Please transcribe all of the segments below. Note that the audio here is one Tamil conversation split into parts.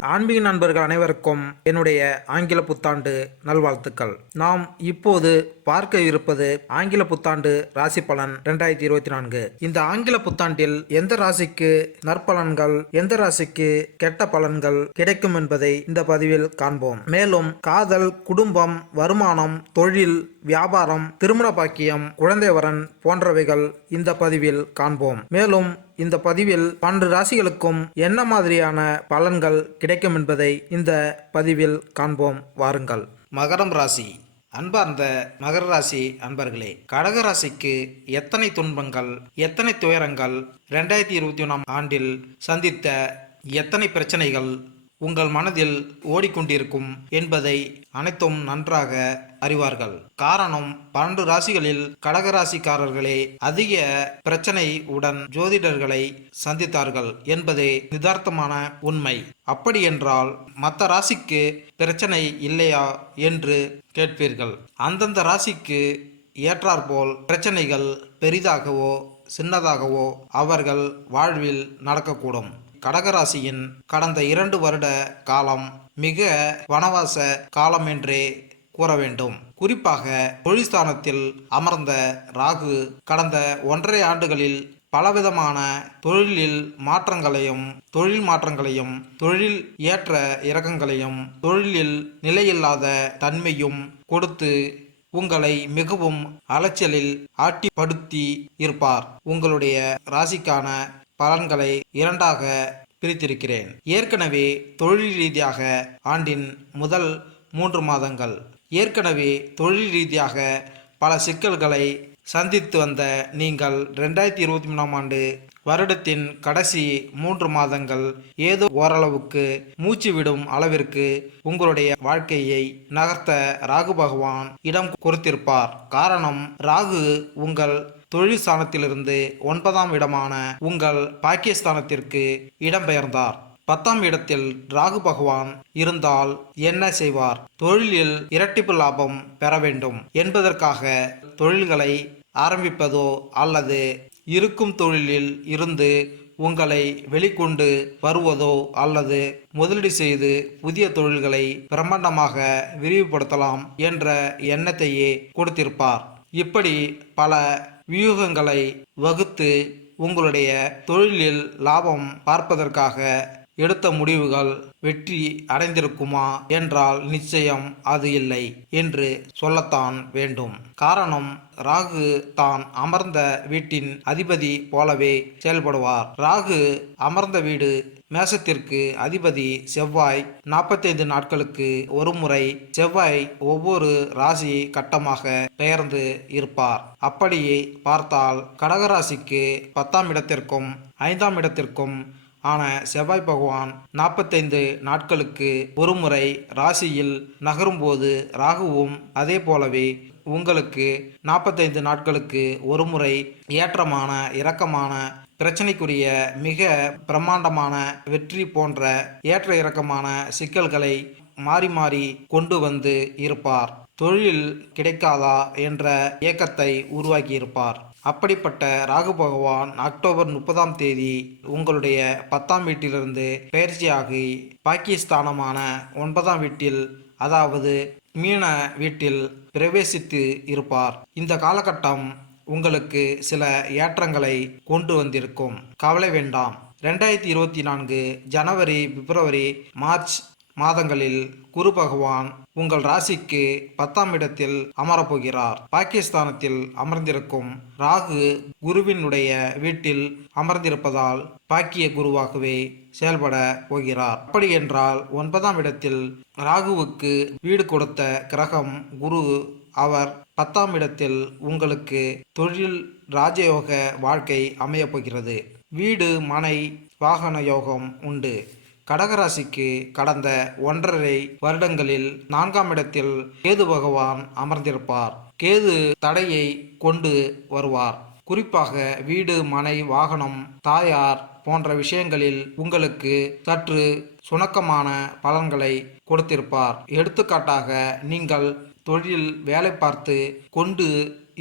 ஆன்மீக நண்பர்கள் அனைவருக்கும் என்னுடைய ஆங்கில புத்தாண்டு நல்வாழ்த்துக்கள். நாம் இப்போது பார்க்க இருப்பது ஆங்கில புத்தாண்டு ராசி பலன் ரெண்டாயிரத்தி இருபத்தி நான்கு. இந்த ஆங்கில புத்தாண்டில் எந்த ராசிக்கு நற்பலன்கள் எந்த ராசிக்கு கெட்ட பலன்கள் கிடைக்கும் என்பதை இந்த பதிவில் காண்போம். மேலும் காதல் குடும்பம் வருமானம் தொழில் வியாபாரம் திருமண பாக்கியம் குழந்தைவரன் போன்றவைகள் இந்த பதிவில் காண்போம். மேலும் இந்த பதிவில் பன்னெண்டு ராசிகளுக்கும் என்ன மாதிரியான பலன்கள் கிடைக்கும் என்பதை இந்த பதிவில் காண்போம். வாருங்கள். மகரம் ராசி. அன்பார்ந்த மகர ராசி அன்பர்களே கடக ராசிக்கு எத்தனை துன்பங்கள் எத்தனை துயரங்கள் ரெண்டாயிரத்தி இருபத்தி ஒன்றாம் ஆண்டில் சந்தித்த எத்தனை பிரச்சனைகள் உங்கள் மனதில் ஓடிக்கொண்டிருக்கும் என்பதை அனைத்தும் நன்றாக அறிவார்கள். காரணம் பன்னெண்டு ராசிகளில் கடகராசிக்காரர்களே அதிக பிரச்சனை உடன் ஜோதிடர்களை சந்தித்தார்கள் என்பதே நிதார்த்தமான உண்மை. அப்படி என்றால் மற்ற ராசிக்கு பிரச்சனை இல்லையா என்று கேட்பீர்கள். அந்தந்த ராசிக்கு ஏற்றாற்போல் பிரச்சனைகள் பெரிதாகவோ சின்னதாகவோ அவர்கள் வாழ்வில் நடக்கக்கூடும். கடகராசியின் கடந்த இரண்டு வருட காலம் மிக வனவாச காலம் என்றே கூற வேண்டும். குறிப்பாக தொழில்ஸ்தானத்தில் அமர்ந்த ராகு கடந்த ஒன்றரை ஆண்டுகளில் பலவிதமான தொழிலில் மாற்றங்களையும் தொழில் மாற்றங்களையும் தொழில் ஏற்ற இறக்கங்களையும் தொழிலில் நிலையில்லாத தன்மையும் கொடுத்து உங்களை மிகவும் அலைச்சலில் ஆட்டிப்படுத்தி இருப்பார். உங்களுடைய ராசிக்கான பலன்களை இரண்டாக பிரித்திருக்கிறேன். ஏற்கனவே தொழில் ரீதியாக ஆண்டின் முதல் மூன்று மாதங்கள் ஏற்கனவே தொழில் ரீதியாக பல சிக்கல்களை சந்தித்து வந்த நீங்கள் ரெண்டாயிரத்தி இருபத்தி மூணாம் ஆண்டு வருடத்தின் கடைசி மூன்று மாதங்கள் ஏதோ ஓரளவுக்கு மூச்சு விடும் அளவிற்கு உங்களுடைய வாழ்க்கையை நகர்த்த ராகு பகவான் இடம் கொடுத்திருப்பார். காரணம் ராகு உங்கள் தொழில் ஸ்தானத்திலிருந்து ஒன்பதாம் இடமான உங்கள் பாக்கியஸ்தானத்திற்கு இடம்பெயர்ந்தார். பத்தாம் இடத்தில் ராகு பகவான் இருந்தால் என்ன செய்வார்? தொழிலில் இரட்டிப்பு லாபம் பெற வேண்டும் என்பதற்காக தொழில்களை ஆரம்பிப்பதோ அல்லது இருக்கும் தொழிலில் இருந்து உங்களை வெளிக்கொண்டு வருவதோ அல்லது முதலீடு செய்து புதிய தொழில்களை பிரம்மாண்டமாக விரிவுபடுத்தலாம் என்ற எண்ணத்தையே கொடுத்திருப்பார். இப்படி பல வியூகங்களை வகுத்து உங்களுடைய தொழிலில் லாபம் பார்ப்பதற்காக எடுத்த முடிவுகள் வெற்றி அடைந்திருக்குமா என்றால் நிச்சயம் அது இல்லை என்று சொல்லத்தான் வேண்டும். காரணம் ராகு தான் அமர்ந்த வீட்டின் அதிபதி போலவே செயல்படுவார். ராகு அமர்ந்த வீடு மேசத்திற்கு அதிபதி செவ்வாய் நாற்பத்தைந்து நாட்களுக்கு ஒரு முறை செவ்வாய் ஒவ்வொரு ராசி கட்டமாக பெயர்ந்து இருப்பார். அப்படியே பார்த்தால் கடகராசிக்கு பத்தாம் இடத்திற்கும் ஐந்தாம் இடத்திற்கும் ஆன செவ்வாய் பகவான் நாற்பத்தைந்து நாட்களுக்கு ஒருமுறை ராசியில் நகரும்போது ராகுவும் அதே போலவே உங்களுக்கு நாற்பத்தைந்து நாட்களுக்கு ஒருமுறை ஏற்றமான இரக்கமான பிரச்சனைக்குரிய மிக பிரம்மாண்டமான வெற்றி போன்ற ஏற்ற இறக்கமான சிக்கல்களை மாறி மாறி கொண்டு வந்து இருப்பார். தொழில் கிடைக்காதா என்ற இயக்கத்தை உருவாக்கியிருப்பார். அப்படிப்பட்ட ராகு பகவான் அக்டோபர் முப்பதாம் தேதி உங்களுடைய பத்தாம் வீட்டிலிருந்து பயிற்சியாகி பாகிஸ்தானமான ஒன்பதாம் வீட்டில் அதாவது மீன வீட்டில் பிரவேசித்து இருப்பார். இந்த காலகட்டம் உங்களுக்கு சில ஏற்றங்களை கொண்டு வந்திருக்கும். கவலை வேண்டாம். ரெண்டாயிரத்தி இருபத்தி நான்கு ஜனவரி பிப்ரவரி மார்ச் மாதங்களில் குரு பகவான் உங்கள் ராசிக்கு பத்தாம் இடத்தில் அமரப்போகிறார். பாகிஸ்தானத்தில் அமர்ந்திருக்கும் ராகு குருவினுடைய வீட்டில் அமர்ந்திருப்பதால் பாக்கிய குருவாகவே செயல்பட போகிறார். அப்படி என்றால் ஒன்பதாம் இடத்தில் ராகுவுக்கு வீடு கொடுத்த கிரகம் குரு. அவர் பத்தாம் இடத்தில் உங்களுக்கு தொழில் ராஜயோக வாழ்க்கை அமையப் போகிறது வீடு மனை வாகன யோகம் உண்டு. கடகராசிக்கு கடந்த ஒன்றரை வருடங்களில் நான்காம் இடத்தில் கேது பகவான் அமர்ந்திருப்பார். கேது தடையை கொண்டு வருவார். குறிப்பாக வீடு மனை வாகனம் தாயார் போன்ற விஷயங்களில் உங்களுக்கு சற்று சுணக்கமான பலன்களை கொடுத்திருப்பார். எடுத்துக்காட்டாக நீங்கள் தொழில் வேலை பார்த்து கொண்டு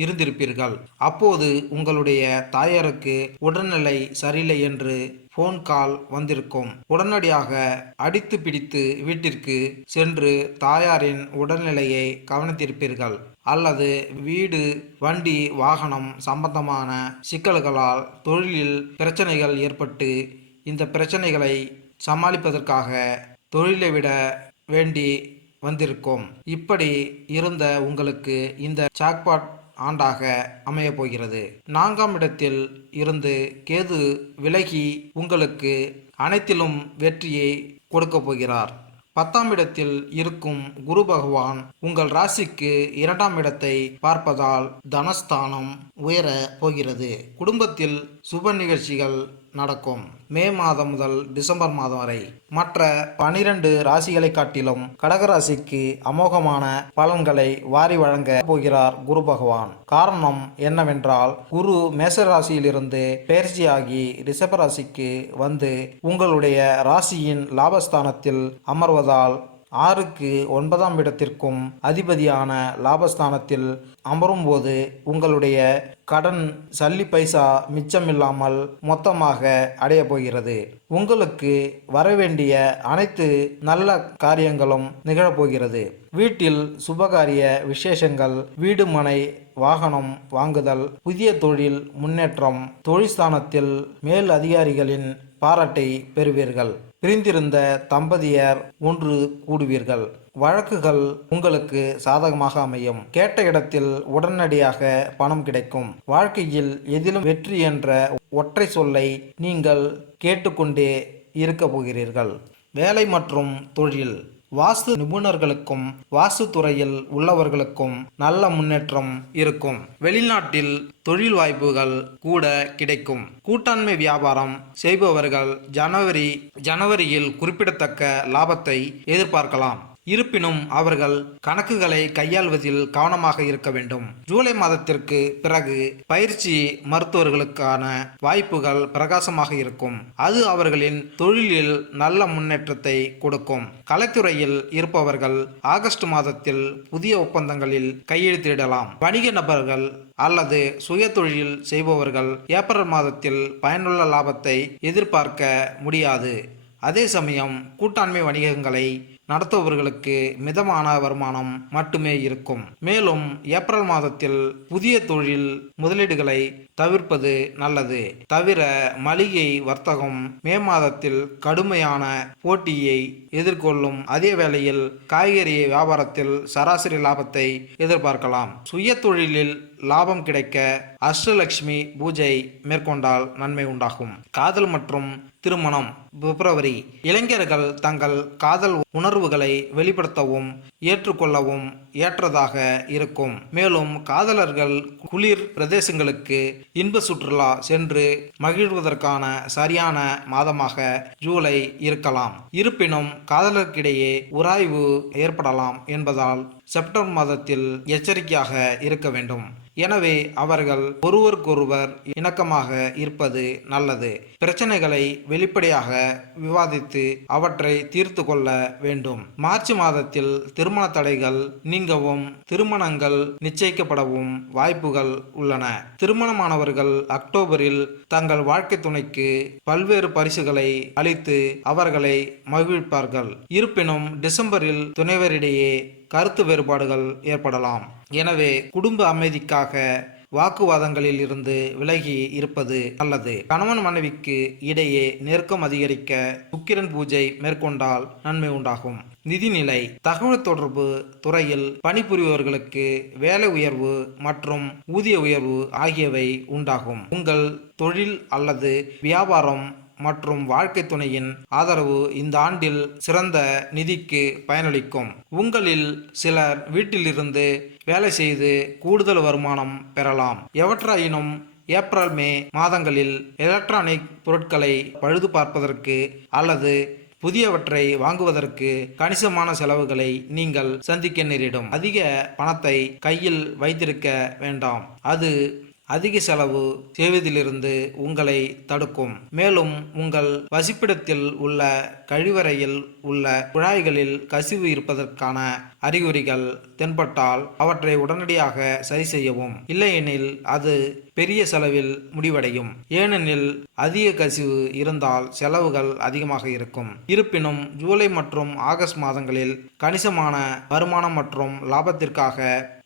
இருந்திருப்பீர்கள். அப்போது உங்களுடைய தாயாருக்கு உடல்நிலை சரியில்லை என்று ஃபோன் கால் வந்திருக்கும். உடனடியாக அடித்து பிடித்து வீட்டிற்கு சென்று தாயாரின் உடல்நிலையை கவனித்திருப்பீர்கள். அல்லது வீடு வண்டி வாகனம் சம்பந்தமான சிக்கல்களால் தொழிலில் பிரச்சனைகள் ஏற்பட்டு இந்த பிரச்சனைகளை சமாளிப்பதற்காக தொழிலை விட வேண்டி வந்திருக்கும். இப்படி இருந்த உங்களுக்கு இந்த ஜாக்பாட் ஆண்டாக அமையப் போகிறது. நான்காம் இடத்தில் இருந்து கேது விலகி உங்களுக்கு அனைத்திலும் வெற்றியை கொடுக்கப் போகிறார். பத்தாம் இடத்தில் இருக்கும் குரு பகவான் உங்கள் ராசிக்கு இரண்டாம் இடத்தை பார்ப்பதால் தனஸ்தானம் உயர போகிறது. குடும்பத்தில் சுப நிகழ்ச்சிகள் நடக்கும். மே மாதம் முதல் டிசம்பர் மாதம் வரை மற்ற பனிரெண்டு ராசிகளை காட்டிலும் கடகராசிக்கு அமோகமான பலன்களை வாரி வழங்க போகிறார் குரு பகவான். காரணம் என்னவென்றால் குரு மேச ராசியிலிருந்து பயிற்சியாகி ரிஷப ராசிக்கு வந்து உங்களுடைய ராசியின் லாபஸ்தானத்தில் அமர்வதால் ஆறுக்கு ஒன்பதாம் இடத்திற்கும் அதிபதியான லாபஸ்தானத்தில் அமரும்போது உங்களுடைய கடன் சல்லி பைசா மிச்சமில்லாமல் மொத்தமாக அடைய போகிறது. உங்களுக்கு வரவேண்டிய அனைத்து நல்ல காரியங்களும் நிகழப்போகிறது வீட்டில் சுபகாரிய விசேஷங்கள் வீடு மனை வாகனம் வாங்குதல் புதிய தொழில் முன்னேற்றம் தொழிற்ஸ்தானத்தில் மேல் அதிகாரிகளின் பாராட்டை பெறுவீர்கள். பிரிந்திருந்த தம்பதியர் ஒன்று கூடுவீர்கள். வழக்குகள் உங்களுக்கு சாதகமாக அமையும். கேட்ட இடத்தில் உடனடியாக பணம் கிடைக்கும். வாழ்க்கையில் எதிலும் வெற்றி என்ற ஒற்றை சொல்லை நீங்கள் கேட்டுக்கொண்டே இருக்க போகிறீர்கள். வேலை மற்றும் தொழில். வாஸ்து நிபுணர்களுக்கும் வாஸ்து துறையில் உள்ளவர்களுக்கும் நல்ல முன்னேற்றம் இருக்கும். வெளிநாட்டில் தொழில் வாய்ப்புகள் கூட கிடைக்கும். கூட்டாண்மை வியாபாரம் செய்பவர்கள் ஜனவரி ஜனவரியில் குறிப்பிடத்தக்க லாபத்தை எதிர்பார்க்கலாம். இருப்பினும் அவர்கள் கணக்குகளை கையாள்வதில் கவனமாக இருக்க வேண்டும். ஜூலை மாதத்திற்கு பிறகு பயிற்சி மருத்துவர்களுக்கான வாய்ப்புகள் பிரகாசமாக இருக்கும். அது அவர்களின் தொழிலில் நல்ல முன்னேற்றத்தை கொடுக்கும். கலைத்துறையில் இருப்பவர்கள் ஆகஸ்ட் மாதத்தில் புதிய ஒப்பந்தங்களில் கையெழுத்திடலாம். வணிக நபர்கள் அல்லது சுய தொழில் செய்பவர்கள் ஏப்ரல் மாதத்தில் பயனுள்ள லாபத்தை எதிர்பார்க்க முடியாது. அதே சமயம் கூட்டாண்மை வணிகங்களை நடத்துபவர்களுக்கு மிதமான வருமானம் மட்டுமே இருக்கும். மேலும் ஏப்ரல் மாதத்தில் புதிய தொழில் முதலீடுகளை தவிர்ப்பது நல்லது. தவிர மளிகை வர்த்தகம் மே மாதத்தில் கடுமையான போட்டியை எதிர்கொள்ளும் அதே வேளையில் காய்கறி வியாபாரத்தில் சராசரி லாபத்தை எதிர்பார்க்கலாம். சுய தொழிலில் லாபம் கிடைக்க அஷ்டலட்சுமி பூஜை மேற்கொண்டால் நன்மை உண்டாகும். காதல் மற்றும் திருமணம். பிப்ரவரி. இளைஞர்கள் தங்கள் காதல் உணர்வுகளை வெளிப்படுத்தவும் ஏற்றுக்கொள்ளவும் ஏற்றதாக இருக்கும். மேலும் காதலர்கள் குளிர் பிரதேசங்களுக்கு இன்ப சுற்றுலா சென்று மகிழ்வதற்கான சரியான மாதமாக ஜூலை இருக்கலாம். இருப்பினும் காதலர்க்கிடையே உராய்வு ஏற்படலாம் என்பதால் செப்டம்பர் மாதத்தில் எச்சரிக்கையாக இருக்க வேண்டும். எனவே அவர்கள் ஒருவருக்கொருவர் இணக்கமாக இருப்பது நல்லது. பிரச்சனைகளை வெளிப்படையாக விவாதித்து அவற்றை தீர்த்து கொள்ள வேண்டும். மார்ச் மாதத்தில் திருமண தடைகள் நீங்கவும் திருமணங்கள் நிச்சயிக்கப்படவும் வாய்ப்புகள் உள்ளன. திருமணமானவர்கள் அக்டோபரில் தங்கள் வாழ்க்கை துணைக்கு பல்வேறு பரிசுகளை அளித்து அவர்களை மகிழ்விப்பார்கள். இருப்பினும் டிசம்பரில் துணைவரிடையே கருத்து வேறுபாடுகள் ஏற்படலாம். எனவே குடும்ப அமைதிக்காக வாக்குவாதங்களில் இருந்து விலகி இருப்பது நல்லது. கணவன் மனைவிக்கு இடையே நெருக்கம் அதிகரிக்க சுக்கிரன் பூஜை மேற்கொண்டால் நன்மை உண்டாகும். நிதிநிலை தகவல் தொடர்பு துறையில் பணிபுரிபவர்களுக்கு வேலை உயர்வு மற்றும் ஊதிய உயர்வு ஆகியவை உண்டாகும். உங்கள் தொழில் அல்லது வியாபாரம் மற்றும் வாழ்க்கை துணையின் ஆதரவு இந்த ஆண்டில் சிறந்த நிதிக்கு பயனளிக்கும். உங்களில் சிலர் வீட்டிலிருந்து வேலை செய்து கூடுதல் வருமானம் பெறலாம். எவற்றாயினும் ஏப்ரல் மே மாதங்களில் எலக்ட்ரானிக் பொருட்களை பழுது பார்ப்பதற்கு அல்லது புதியவற்றை வாங்குவதற்கு கணிசமான செலவுகளை நீங்கள் சந்திக்க நேரிடும். அதிக பணத்தை கையில் வைத்திருக்க வேண்டாம். அது அதிக செலவு செய்வதிலிருந்து உங்களை தடுக்கும். மேலும் உங்கள் வசிப்பிடத்தில் உள்ள கழிவறையில் உள்ள குழாய்களில் கசிவு இருப்பதற்கான அறிகுறிகள் தென்பட்டால் அவற்றை உடனடியாக சரி செய்யவும். இல்லையெனில் அது பெரிய செலவில் முடிவடையும். ஏனெனில் அதிக கசிவு இருந்தால் செலவுகள் அதிகமாக இருக்கும். இருப்பினும் ஜூலை மற்றும் ஆகஸ்ட் மாதங்களில் கணிசமான வருமானம் மற்றும் லாபத்திற்காக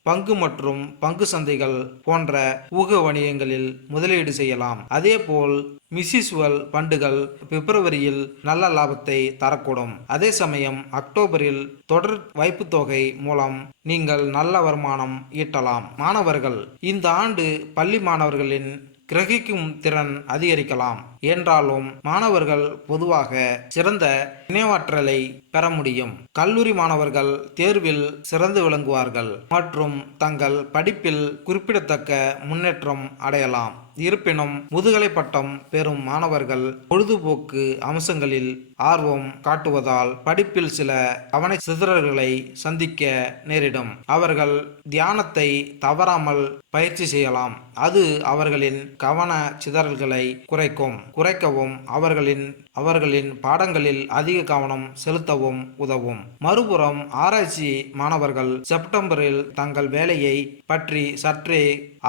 பங்கு மற்றும் பங்கு சந்தைகள் போன்ற ஊக வணிகங்களில் முதலீடு செய்யலாம். அதேபோல் மிசிசுவல் பண்டுகள் பிப்ரவரியில் நல்ல லாபத்தை தரக்கூடும். அதே சமயம் அக்டோபரில் தொடர் வைப்புத் தொகை மூலம் நீங்கள் நல்ல வருமானம் ஈட்டலாம். மாணவர்கள் இந்த ஆண்டு பள்ளி மாணவர்களின் கிரகிக்கும் திறன் அதிகரிக்கலாம். என்றாலும் மாணவர்கள் பொதுவாக சிறந்த நினைவாற்றலை பெற முடியும். கல்லூரி மாணவர்கள் தேர்வில் சிறந்து விளங்குவார்கள் மற்றும் தங்கள் படிப்பில் குறிப்பிடத்தக்க முன்னேற்றம் அடையலாம். இருப்பினும் முதுகலை பட்டம் பெறும் மாணவர்கள் பொழுதுபோக்கு அம்சங்களில் ஆர்வம் காட்டுவதால் படிப்பில் சில கவன சிதறல்களை சந்திக்க நேரிடும். அவர்கள் தியானத்தை தவறாமல் பயிற்சி செய்யலாம். அது அவர்களின் கவன சிதறல்களை குறைக்கும். குறைக்கவும் அவர்களின் அவர்களின் பாடங்களில் அதிக கவனம் செலுத்தவும் உதவும். மறுபுறம் ஆராய்ச்சி மாணவர்கள் செப்டம்பரில் தங்கள் வேலையை பற்றி சற்றே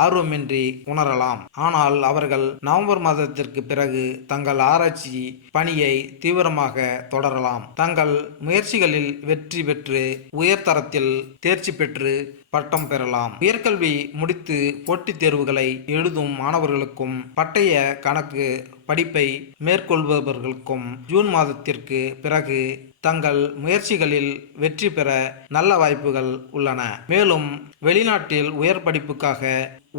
ஆர்வமின்றி உணரலாம். ஆனால் அவர்கள் நவம்பர் மாதத்திற்கு பிறகு தங்கள் ஆராய்ச்சி பணியை தீவிரமாக தொடரலாம். தங்கள் முயற்சிகளில் வெற்றி பெற்று உயர்தரத்தில் தேர்ச்சி பெற்று பட்டம் பெறலாம். உயர்கல்வி முடித்து போட்டித் தேர்வுகளை எழுதும் மாணவர்களுக்கும் பட்டய கணக்கு படிப்பை மேற்கொள்பவர்களுக்கும் ஜூன் மாதத்திற்கு பிறகு தங்கள் முயற்சிகளில் வெற்றி பெற நல்ல வாய்ப்புகள் உள்ளன. மேலும் வெளிநாட்டில் உயர் படிப்புக்காக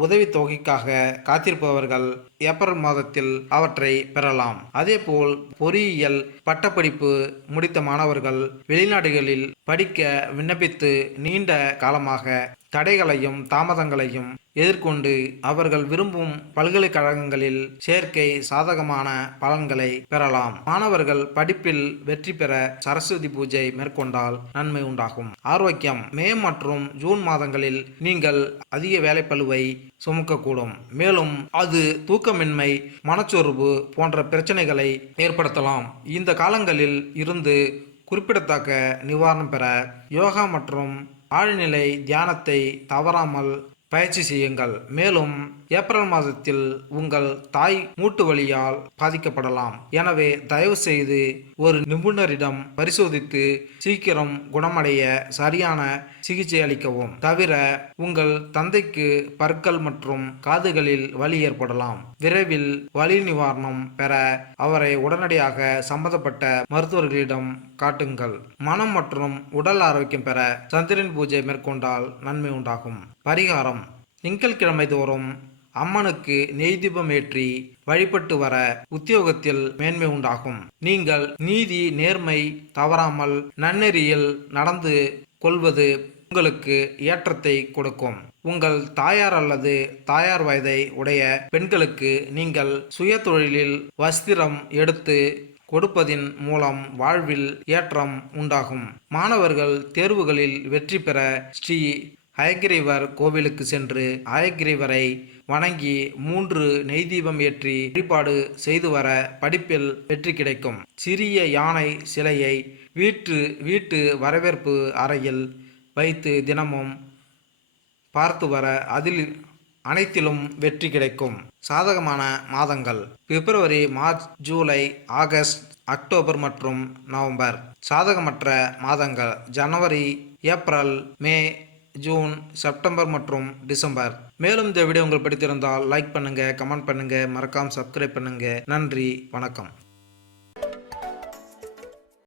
உதவித்தொகைக்காக காத்திருப்பவர்கள் ஏப்ரல் மாதத்தில் அவற்றை பெறலாம். அதேபோல் பொறியியல் பட்டப்படிப்பு முடித்த மாணவர்கள் வெளிநாடுகளில் படிக்க விண்ணப்பித்து நீண்ட காலமாக தடைகளையும் தாமதங்களையும் எதிர்கொண்டு அவர்கள் விரும்பும் பல்கலைக்கழகங்களில் சேர்க்கை சாதகமான பலன்களை பெறலாம். மாணவர்கள் படிப்பில் வெற்றி பெற சரஸ்வதி பூஜை மேற்கொண்டால் நன்மை உண்டாகும். ஆரோக்கியம் மே மற்றும் ஜூன் மாதங்களில் நீங்கள் அதிக வேலைப்பளுவை சுமக்கக்கூடும். மேலும் அது தூக்கமின்மை மனச்சோர்வு போன்ற பிரச்சனைகளை ஏற்படுத்தலாம். இந்த காலங்களில் இருந்து குறிப்பிடத்தக்க நிவாரணம் பெற யோகா மற்றும் ஆழ்நிலை தியானத்தை தவறாமல் பயிற்சி செய்யுங்கள். மேலும் ஏப்ரல் மாதத்தில் உங்கள் தாய் மூட்டு வழியால் பாதிக்கப்படலாம். எனவே தயவு செய்து ஒரு நிபுணரிடம் பரிசோதித்து சீக்கிரம் குணமடைய சரியான சிகிச்சை அளிக்கவும் தவிர உங்கள் தந்தைக்கு பற்கள் மற்றும் காதுகளில் வலி ஏற்படலாம். விரைவில் வலி நிவாரணம் பெற அவரை உடனடியாக சம்பந்தப்பட்ட மருத்துவர்களிடம் காட்டுங்கள். மனம் மற்றும் உடல் ஆரோக்கியம் பெற சந்திரன் பூஜை மேற்கொண்டால் நன்மை உண்டாகும். பரிகாரம். திங்கட்கிழமை தோறும் அம்மனுக்கு நெய் தீபம் ஏற்றி வழிபட்டு வர உத்தியோகத்தில் மேன்மை உண்டாகும். நீங்கள் நீதி நேர்மை தவறாமல் நன்னெறியில் நடந்து கொள்வது உங்களுக்கு ஏற்றத்தை கொடுக்கும். உங்கள் தாயார் அல்லது தாயார் வயதை உடைய பெண்களுக்கு நீங்கள் சுய தொழிலில் வஸ்திரம் எடுத்து கொடுப்பதின் மூலம் வாழ்வில் ஏற்றம் உண்டாகும். மாணவர்கள் தேர்வுகளில் வெற்றி பெற ஸ்ரீ ஹயக்கிரீவர் கோவிலுக்கு சென்று ஹயக்கிரீவரை வணங்கி மூன்று நெய் தீபம் ஏற்றி வழிபாடு செய்து வர படிப்பில் வெற்றி கிடைக்கும். சிறிய யானை சிலையை வீட்டு வீட்டு வரவேற்பு அறையில் வைத்து தினமும் பார்த்து வர அதில் அனைத்திலும் வெற்றி கிடைக்கும். சாதகமான மாதங்கள். பிப்ரவரி மார்ச் ஜூலை ஆகஸ்ட் அக்டோபர் மற்றும் நவம்பர். சாதகமற்ற மாதங்கள். ஜனவரி ஏப்ரல் மே ஜூன் செப்டம்பர் மற்றும் டிசம்பர். மேலும் இந்த வீடியோ உங்களுக்கு பிடித்திருந்தால் லைக் பண்ணுங்கள் கமெண்ட் பண்ணுங்கள் மறக்காமல் சப்ஸ்கிரைப் பண்ணுங்கள் நன்றி வணக்கம்.